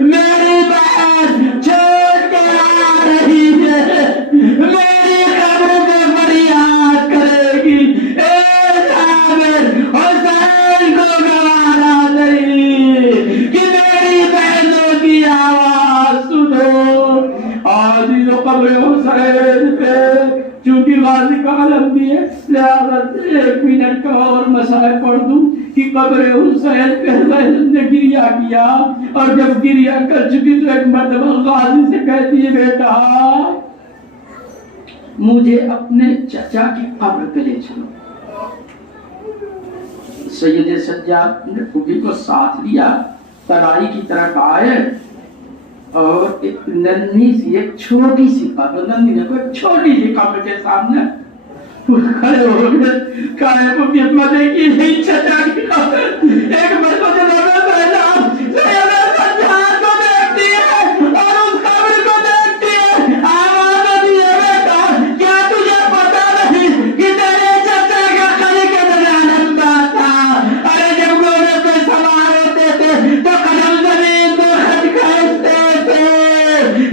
میری بہن چھوڑ کے آ رہی ہے، میری قبر پہ فریاد کرے گی۔ اے جابر، حسین کو گوارا نہیں کہ میری بہنوں کی آواز سنو۔ آج جو قبر حسین پہ چونکہ غازی کا عالم بھی ہے، لہذا 1 منٹ کا اور مسائل پڑھ دوں کہ قبر حسین پہ حسین نے گریہ کیا، اور جب گریہ کر چکی تو ایک مرتبہ غازی سے کہتی ہے بیٹا مجھے اپنے چچا کی قبر پہ لے چلو۔ سید سجاد نے پھوپھی کو ساتھ لیا، ترائی کی طرف آئے اور ایک ننھی سی ایک چھوٹی سی قبر، ننھی نے کوئی چھوٹی سی قبر کے سامنے کھڑے ہو گئے، کہا پھوپھی اپنا دیکھیے نہیں چچا کی قبر۔ ایک مرتبہ جب پہلا سید سجاد کو دیکھتی ہے اور اس قبر کو دیکھتی ہے، آواز دی ہے بیٹا کیا تجھے پتا نہیں کہ تیرے چچا کا قبر کتنا لمبا تھا؟ ارے جب گھوڑے پہ سوار ہوتے تھے تو قدم زمین میں کھٹکھاتے تھے،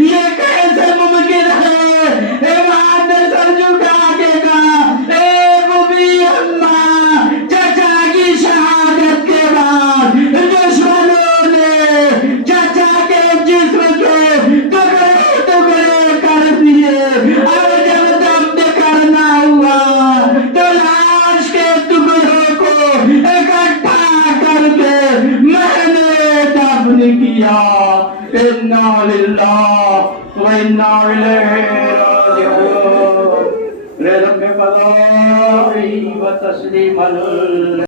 یہ کیسے ممکن ہے؟ امام نے سر جھکا کے کہا اے بوبی اماں، چچا کی شہادت کے بعد دشمنوں نے چچا کے جسم کے ٹکڑے ٹکڑے کر دیے، اور جب دم کرنا ہوا تو لاش کے ٹکڑوں کو اکٹھا کر کے میں نے دفن کیا۔ انا للہ و انا الیہ راجعون۔ رب قضاء و تسلیم